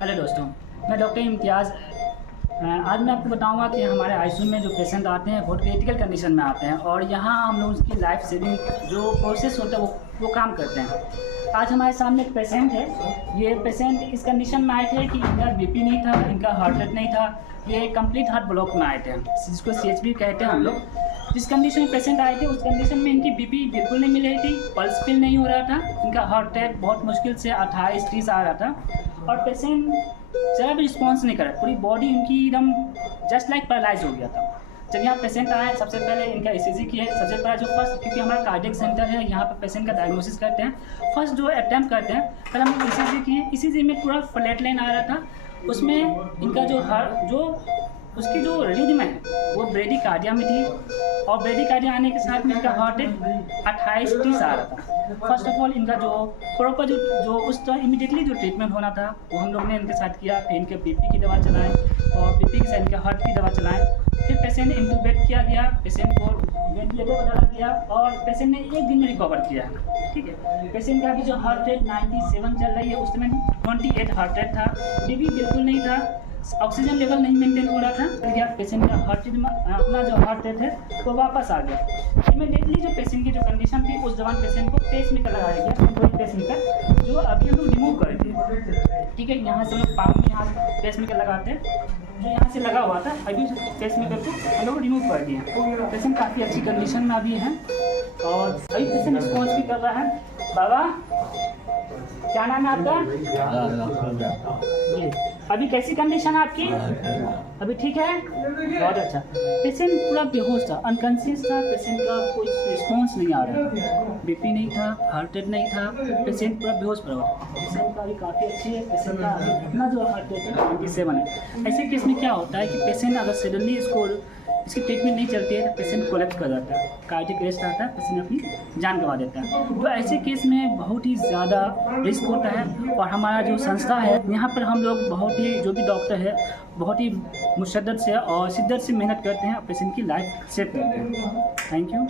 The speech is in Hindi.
हेलो दोस्तों, मैं डॉक्टर इम्तियाज़। आज मैं आपको बताऊंगा कि हमारे आईसीयू में जो पेशेंट आते हैं बहुत क्रिटिकल कंडीशन में आते हैं और यहाँ हम लोग उसकी लाइफ सेविंग जो प्रोसेस होता है वो काम करते हैं। आज हमारे सामने एक पेशेंट है। ये पेशेंट इस कंडीशन में आए थे कि इनका बीपी नहीं था, इनका हार्ट रेट नहीं था, ये कंप्लीट हार्ट ब्लॉक में आए थे, जिसको CHB कहते हैं हम लोग। जिस कंडीशन में पेशेंट आए थे उस कंडीशन में इनकी बीपी बिल्कुल नहीं मिल रही थी, पल्स फील नहीं हो रहा था, इनका हार्ट रेट बहुत मुश्किल से 28-30 आ रहा था और पेशेंट ज़रा भी रिस्पॉन्स नहीं कर रहा। पूरी बॉडी इनकी एकदम जस्ट लाइक पैरालाइज हो गया था। जब यहाँ पेशेंट आए सबसे पहले इनका ECG किया। सबसे पहला जो फर्स्ट, क्योंकि हमारा कार्डियक सेंटर है, यहाँ पर पेशेंट का डायग्नोसिस करते हैं। फर्स्ट जो अटैम्प्ट करते हैं पहले हम ECG किए। ECG में पूरा फ्लैट लाइन आ रहा था, उसमें इनका जो उसकी जो रिदम है वो ब्रेडिकार्डिया में थी और ब्रेडिकार्डिया आने के साथ में इनका हार्ट रेट 28-30 आ रहा था। फर्स्ट ऑफ ऑल इनका जो प्रॉपर जो उस तरह इमीडिएटली जो ट्रीटमेंट होना था वो हम लोग ने इनके साथ किया। फिर इनके बीपी की दवा चलाएं और बीपी के साथ इनके हार्ट की दवा चलाएं। फिर पेशेंट इंटूबेट किया गया, पेशेंट को वेंटिलेटर वगैरह किया और पेशेंट ने 1 दिन में रिकवर किया है। ठीक है, पेशेंट का अभी जो हार्ट रेट 97 चल रही है, उस समय 28 हार्ट रेट था, बीपी बिल्कुल नहीं था, ऑक्सीजन लेवल नहीं मेंटेन हो रहा था। पेशेंट का अपना जो हार्ट रेट है वो वापस आ गया। इमीडिएटली जो पेशेंट की जो कंडीशन थी उस दौरान पेशेंट को पेसमेकर लगाया गया, टेम्पोररी पेसमेकर, जो अभी हम लोग रिमूव कर दिए। ठीक है, यहाँ से हम लोग पाँव में यहाँ पेसमेकर लगाते हैं, जो यहाँ से लगा हुआ था अभी पेसमेकर को हम लोग रिमूव कर दिए। पेशेंट काफ़ी अच्छी कंडीशन में अभी है और अभी पेशेंट रिस्पॉन्स भी कर रहा है। बाबा क्या नाम है आपका? जी, अभी कैसी कंडीशन है आपकी? अभी ठीक है, बहुत अच्छा। पेशेंट पूरा बेहोश था, अनकॉन्शियस था, पेशेंट का कोई रिस्पॉन्स नहीं आ रहा था, बीपी नहीं था, हार्ट रेट नहीं था, पेशेंट पूरा बेहोश पड़ा हुआ। पेशेंट का अभी काफ़ी अच्छी है, पेशेंट का अभी अपना जो हार्ट रेट है 27 है। ऐसे केस में क्या होता है कि पेशेंट अगर सडनली इसकी ट्रीटमेंट नहीं चलती है तो पेशेंट कोलैप्स कर जाता है, कार्डियक अरेस्ट आता है, पेशेंट अपनी जान गंवा देता है। तो ऐसे केस में बहुत ही ज़्यादा रिस्क होता है और हमारा जो संस्था है यहाँ पर हम लोग बहुत ही, जो भी डॉक्टर है, बहुत ही मुशद्दत से और शिद्दत से मेहनत करते हैं और पेशेंट की लाइफ सेव करते हैं। Thank you.